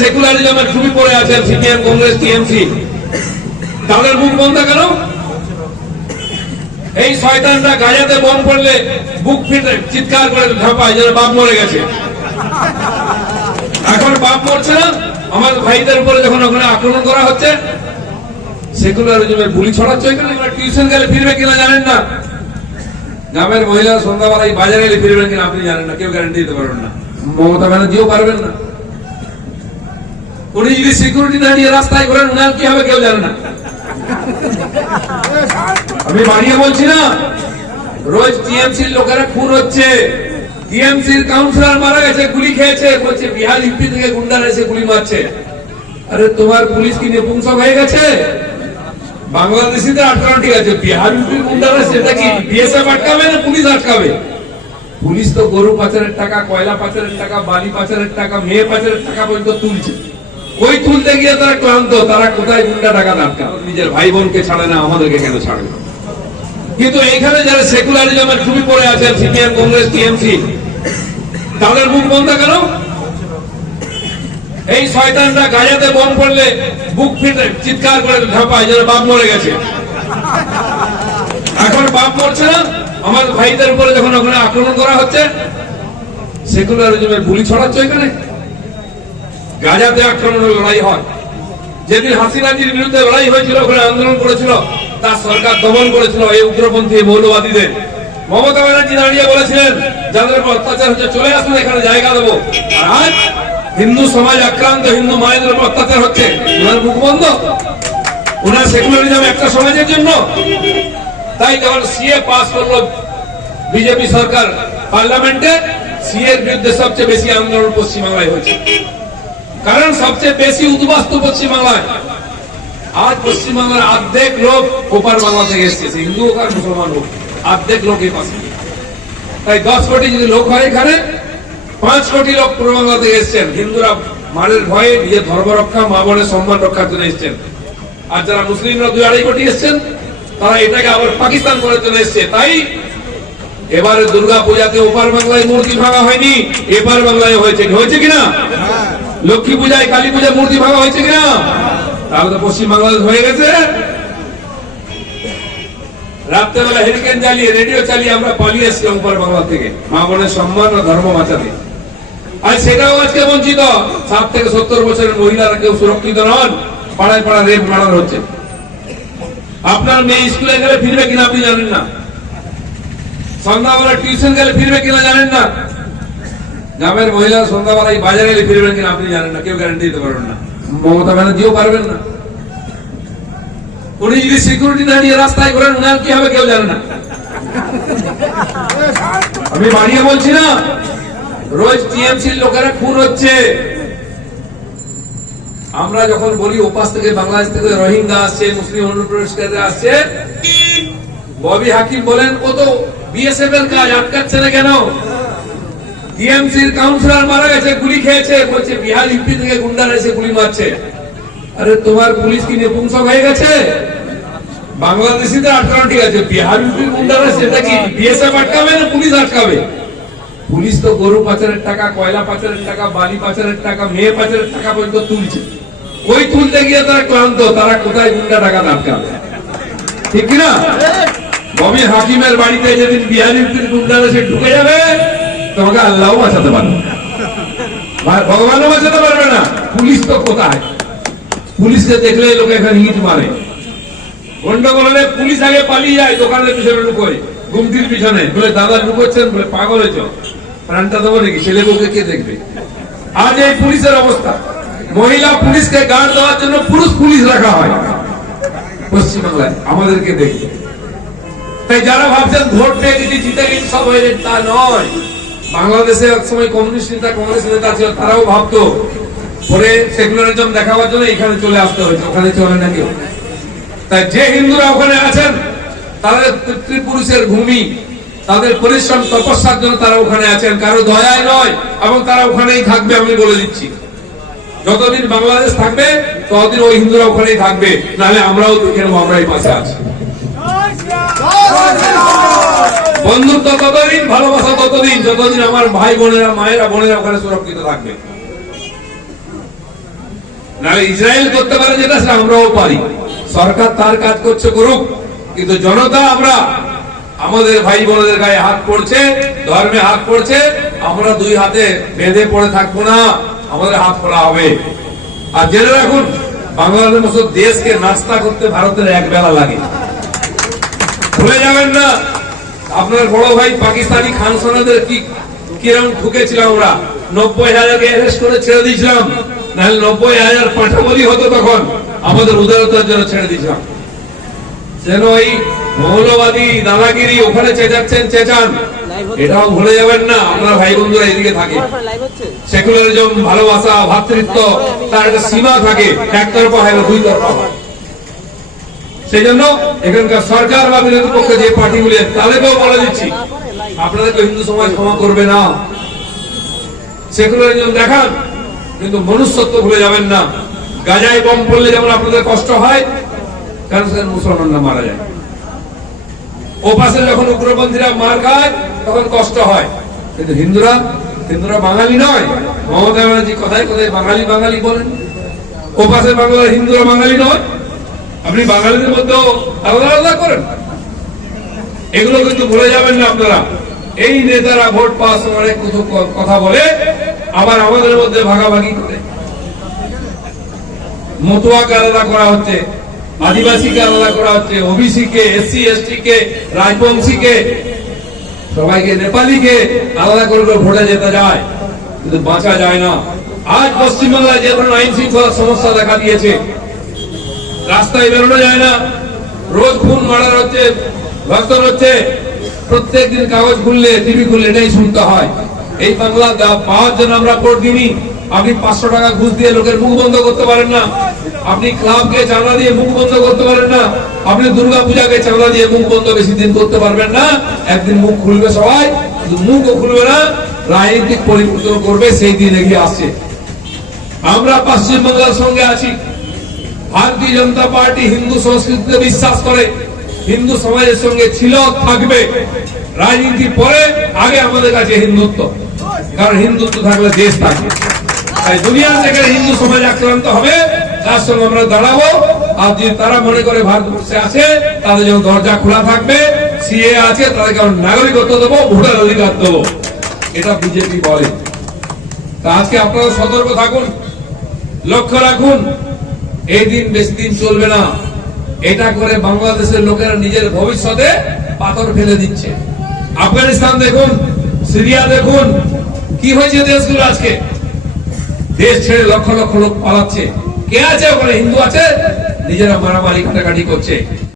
সেকুলারিজমের ছবি পড়ে আছেন সিপিএম, কংগ্রেস, টিএমসি, তাদের মুখ বন্ধ কেন? এই শয়তানরা গাজাতে বোম পড়লে বুক ফিটে চিৎকার করে ঝাঁপায় যেন বাপ মরে গেছে। এখন বাপ মরছে না, আমার ভাইদের উপরে যখন ওখানে আক্রমণ করা হচ্ছে, সেকুলারিজমের বুলি ছড়াচ্ছে। এখানে টিউশন গেলে ফিরবে কিনা জানেন না, গ্রামের মহিলা সন্ধ্যাবেলা বাজারে গেলে ফিরবেন কিনা আপনি জানেন না, কেউ গ্যারান্টি দিতে পারবেন না, মমতা ব্যানার্জিও পারবেন না। উনি যদি সিকিউরিটি দাঁড়িয়ে রাস্তায় ঘোরেন উনার কি হবে কেউ জানে না। আমি বাড়িয়ে বলছি না, রোজ টিএমসির লোকেরা খুন হচ্ছে, টিএমসির কাউন্সিলর মারা গেছে, গুলি খেয়েছে, বলছে বিহার ইউপি থেকে গুন্ডারা এসে গুলি মারছে। আরে তোমার পুলিশ কি নপুংসক হয়ে গেছে? বাংলাদেশিদের আটকানো ঠিক আছে, বিহার ইউপির গুন্ডারা সেটা কি বিএসএফ আটকাবে না পুলিশ আটকাবে? পুলিশ তো গরু পাচারের টাকা, কয়লা পাচারের টাকা, বালি পাচারের টাকা, মেয়ে পাচারের টাকা পর্যন্ত তুলছে। ওই তুলতে গিয়ে তারা ক্লান্ত, তারা কোথায় গুন্ডা টাকা আটকাবে? নিজের ভাই বোনকে ছাড়ে না, আমাদেরকে কেন ছাড়বে? কিন্তু এইখানে যারা সেকুলারিজমের ছবি পড়ে আছেন সিপিএম, কংগ্রেস, টিএমসি, তাদের মুখ বন্ধ কেন? এই শয়তানরা গাজাতে বোম পড়লে বুক ফিটে চিৎকার করে ঝাঁপায় যেন বাপ মরে গেছে। এখন বাপ মরছে না, আমার ভাইদের উপরে যখন ওখানে আক্রমণ করা হচ্ছে, সেকুলারিজমের বুলি ছড়াচ্ছে। এখানে গাজাতে আক্রমণের লড়াই হয়। যেদিন হাসিনাজির বিরুদ্ধে লড়াই হয়েছিল, ওখানে আন্দোলন করেছিল, তার সরকার দমন করেছিল এই উগ্রপন্থী মৌলবাদীদের। মমতা ব্যানার্জি দাঁড়িয়ে বলেছিলেন যাদের উপর অত্যাচার হচ্ছে চলে আসুন, এখানে জায়গা দেবো। আর আজ হিন্দু সমাজ আক্রান্ত, হিন্দু মায়েদের উপর অত্যাচার হচ্ছে, ওনার মুখ বন্ধ। ওনার সেকুলারিজম একটা সমাজের জন্য। তাই যখন সিএ পাস করলো বিজেপি সরকার পার্লামেন্টে, সিএর বিরুদ্ধে সবচেয়ে বেশি আন্দোলন পশ্চিমবাংলায় হয়েছে, কারণ সবচেয়ে বেশি উদ্বাস্তু পশ্চিমবাংলায়। আজ পশ্চিমবাংলার অর্ধেক লোক ওপার বাংলা থেকে এসেছে, হিন্দু হোক আর মুসলমান হোক, অর্ধেক লোক এই পাশে। তাই 10 কোটি যদি লোক হয় এখানে, 5 কোটি লোক পূর্ব বাংলা থেকে এসছেন। হিন্দুরা মারের ভয়ে নিজের ধর্ম রক্ষা, মা বোনের সম্মান রক্ষার জন্য এসছেন। আর যারা মুসলিমরা 2-2.5 কোটি এসছেন, তারা এটাকে আবার পাকিস্তান করার জন্য এসছে। তাই এবারে দুর্গা পূজাতে ওপার বাংলায় মূর্তি ভাঙা হয়নি, এপার বাংলায় হয়েছে। হয়েছে কিনা? লক্ষ্মী পূজায়, কালী পূজায় মূর্তি ভাঙা হয়েছে কিনা? তাহলে তো পশ্চিম বাংলাদেশ হয়ে গেছে। রাত্রেবেলা হেরিকেন জ্বালিয়ে, রেডিও চালিয়ে আমরা পালিয়ে এসছিলাম ওপার বাংলা থেকে, মা বোনের সম্মান ও ধর্ম বাঁচাতে। আর সেটাও আজকে বঞ্চিত। 60 থেকে 70 বছরের মহিলারা কেউ সুরক্ষিত নন, পাড়ায় পাড়ায় রেপ মার্ডার হচ্ছে। আপনার মেয়ে স্কুলে গেলে ফিরবে কিনা আপনি জানেন না, সন্ধ্যাবেলা টিউশন গেলে ফিরবে কিনা জানেন না, গ্রামের মহিলা সন্ধ্যাবেলায় বাজারে গেলে ফিরবেন কিনা আপনি জানেন না, কেউ গ্যারান্টি দিতে পারবেন না, মমতা ব্যানার্জিও পারবেন না। উনি যদি সিকিউরিটি দাঁড়িয়ে রাস্তায় ঘোরেন উনার কি হবে কেউ জানে না। আমি বাড়িয়ে বলছি না, রোজ টিএমসির লোকেরা খুন হচ্ছে। আমরা যখন বলি ওপাশ থেকে বাংলাদেশ থেকে রোহিঙ্গা আসছে, মুসলিম অনুপ্রবেশকারীরা আসছে, ববি হাকিম বলেন ও তো বিএসএফ এর কাজ, আটকাচ্ছে না কেন? টিএমসির কাউন্সিলর মারা গেছে, গুলি খেয়েছে, বলছে বিহার ইউপি থেকে গুন্ডারা এসে গুলি মারছে। আরে তোমার পুলিশ কি নপুংসক হয়ে গেছে? বাংলাদেশিদের আটকানো ঠিক আছে, বিহার ইউপির গুন্ডারা সেটা কি বিএসএফ আটকাবে না পুলিশ আটকাবে? পুলিশ তো গরু পাচারের টাকা, কয়লা পাচারের টাকা, বালি পাচারের টাকা, মেয়ে পাচারের টাকা পর্যন্ত তুলছে। ওই তুলতে গিয়ে তারা ক্লান্ত, তারা কোথায় গুন্ডা টাকা আটকাবে? ঠিক কিনা? ববি হাকিমের বাড়িতে যেদিন বিহার ইউপির গুন্ডারা সে ঢুকে যাবে, তোমাকে আল্লাহও বাঁচাতে পারবে না, ভগবানও বাঁচাতে পারবে না। পুলিশ তো কোথায়? পুলিশকে দেখলে লোক এখানে ইট মারে। গন্ডগোল হলে পুলিশ আগে পালিয়ে যায়, দোকানের পিছনে লুকোয়, গুমটির পিছনে। বলে দাদা লুকোচ্ছেন, বলে পাগল হয়েছ, প্রাণটা দেবো নাকি? ছেলে বউকে কে দেখবে? আজ এই পুলিশের অবস্থা। মহিলা পুলিশকে গার্ড দেওয়ার জন্য পুরুষ পুলিশ রাখা হয় পশ্চিমবাংলায়, আমাদেরকে দেখবে। তাই যারা ভাবছেন ভোট পেয়ে গেছি, জিতে গেছি, সব হয়ে যায়, তা নয়। বাংলাদেশে এক সময় কমিউনিস্ট নেতা, কংগ্রেস নেতা ছিল, তারাও ভাবতো। পরে সেকুলারিজম দেখাবার জন্য এখানে চলে আসতে হয়েছে, ওখানে চলে না কেউ। তাই যে হিন্দুরা ওখানে আছেন, তাদের পিতৃপুরুষের ভূমি, তাদের পরিশ্রম তপস্যার জন্য তারা ওখানে আছেন, কারো দয়ায় নয়, এবং তারা ওখানেই থাকবে। আমি বলে দিচ্ছি, যতদিন বাংলাদেশ থাকবে ততদিন ওই হিন্দুরা ওখানেই থাকবে, নাহলে আমরাও দেখে নেবো, আমরা এই পাশে আছি। বন্ধুত্ব ততদিন, ভালোবাসা ততদিন, যতদিন আমার ভাই বোনেরা, মায়েরা, বোনেরা ওখানে সুরক্ষিত থাকবে। না ইসরায়েল করতে পারে যেটা সেটা আমরাও পারি। সরকার তার কাজ করছে করুক, কিন্তু জনতা আমরা আমাদের ভাই বোনদের গায়ে হাত পড়ছে, ধর্মে হাত পড়ছে, আমরা দুই হাতে বেঁধে পড়ে থাকবো না, আমাদের হাত খোলা হবে। আর জেনে রাখুন, বাংলাদেশের মতো দেশকে নাস্তা করতে ভারতের এক বেলা লাগে, ভুলে যাবেন না। আপনার বড় ভাই পাকিস্তানি খান সোনাদের কিরম ঠুকেছিলাম আমরা, 90,000কে অ্যারেস্ট করে ছেড়ে দিয়েছিলাম, নাহলে 90,000 পাঠাবলি হতো তখন, আমাদের উদারতার জন্য ছেড়ে দিয়েছিলাম। যেন এই মৌলবাদী দাদাগিরি ওখানে চেঁচাচ্ছেন চেঁচান, এটাও ভুলে যাবেন না। আপনার ভাই বন্ধুরা এদিকে থাকে, সেকুলারিজম, ভালোবাসা, ভ্রাতৃত্ব, তার একটা সীমা থাকে, একতরফা হয় না, দুই তরফা হয়। সেই জন্য এখানকার সরকার বা বিরোধী পক্ষে যে পার্টিগুলি তাদেরকেও বলে দিচ্ছি, আপনাদেরকে হিন্দু সমাজ ক্ষমা করবে না। সেকুলারিজম দেখান, কিন্তু মনুষ্যত্ব ভুলে যাবেন না। গাজায় বম পড়লে যেমন আপনাদের কষ্ট হয়, কারণ সেখানে মুসলমানরা মারা যায়। ও পাশে যখন উগ্রপন্থীরা মার খায় তখন কষ্ট হয়, কিন্তু হিন্দুরা বাঙালি নয়। মমতা ব্যানার্জি কথায় কথায় বাঙালি বাঙালি বলেন, ও পাশে বাংলার হিন্দুরা বাঙালি নয়। আপনি বাঙালিদের মধ্যেও আলাদা আলাদা করেন, এগুলো কিন্তু ভুলে যাবেন না আপনারা। এই নেতারা ভোট পাওয়ার সময় অনেক কথা বলে, আবার আমাদের মধ্যে ভাগাভাগি করে। মতুয়াকে আলাদা করা হচ্ছে, আদিবাসীকে আলাদা করা হচ্ছে, ওবিসি কে, এসসি এসটি কে, রাজবংশী কে, সবাইকে, নেপালিকে আলাদা করে ভোটে যেতে যায়, কিন্তু বাঁচা যায় না। আজ পশ্চিমবাংলায় যে ধরনের আইন শৃঙ্খলার সমস্যা দেখা দিয়েছে, রাস্তায় বেরোনো যায় না, রোজ খুন মার্ডার হচ্ছে, ধর্ষণ হচ্ছে, প্রত্যেক দিন কাগজ খুললে, টিভি খুললে এটাই শুনতে হয়। এই বাংলা পাওয়ার জন্য আমরা ভোট দিইনি। আপনি 500 টাকা ঘুষ দিয়ে লোকের মুখ বন্ধ করতে পারেন না, আপনি ক্লাবকে চাঁদা দিয়ে মুখ বন্ধ করতে পারেন না, আপনি দুর্গা পূজাকে চাঁদা দিয়ে মুখ বন্ধ বেশি দিন করতে পারবেন না। একদিন মুখ খুলবে সবাই, মুখও খুলবে না, রাজনৈতিক পরিবর্তন করবে, সেই দিন এগিয়ে আসছে। আমরা পশ্চিমবাংলার সঙ্গে আছি। ভারতীয় জনতা পার্টি হিন্দু সংস্কৃতিতে বিশ্বাস করে, হিন্দু সমাজের সঙ্গে ছিল, থাকবে। রাজনীতির পরে আগে আমাদের কাছে হিন্দুত্ব, কারণ হিন্দুত্ব থাকলে দেশ থাকবে। তাই দুনিয়া থেকে হিন্দু সমাজ আক্রান্ত হবে, তার সঙ্গে আমরা দাঁড়াবো। আর যদি তারা মনে করে ভারতবর্ষে আছে, তাদের জন্য দরজা খোলা থাকবে। সিএ আছে, তাদেরকে নাগরিকত্ব দেবো, ভোটার অধিকার দেবো, এটা বিজেপি বলে। তা আজকে আপনারা সতর্ক থাকুন, লক্ষ্য রাখুন, এই দিন বেশি দিন চলবে না। এটা করে বাংলাদেশের লোকেরা নিজের ভবিষ্যতে পাথর ফেলে দিচ্ছে। আফগানিস্তান দেখুন, সিরিয়া দেখুন, কি হয়েছে দেশগুলো আজকে। দেশ ছেড়ে লক্ষ লক্ষ লোক পালাচ্ছে। কে আছে ওখানে? হিন্দু আছে, নিজেরা মারামারি কাটাকাটি করছে।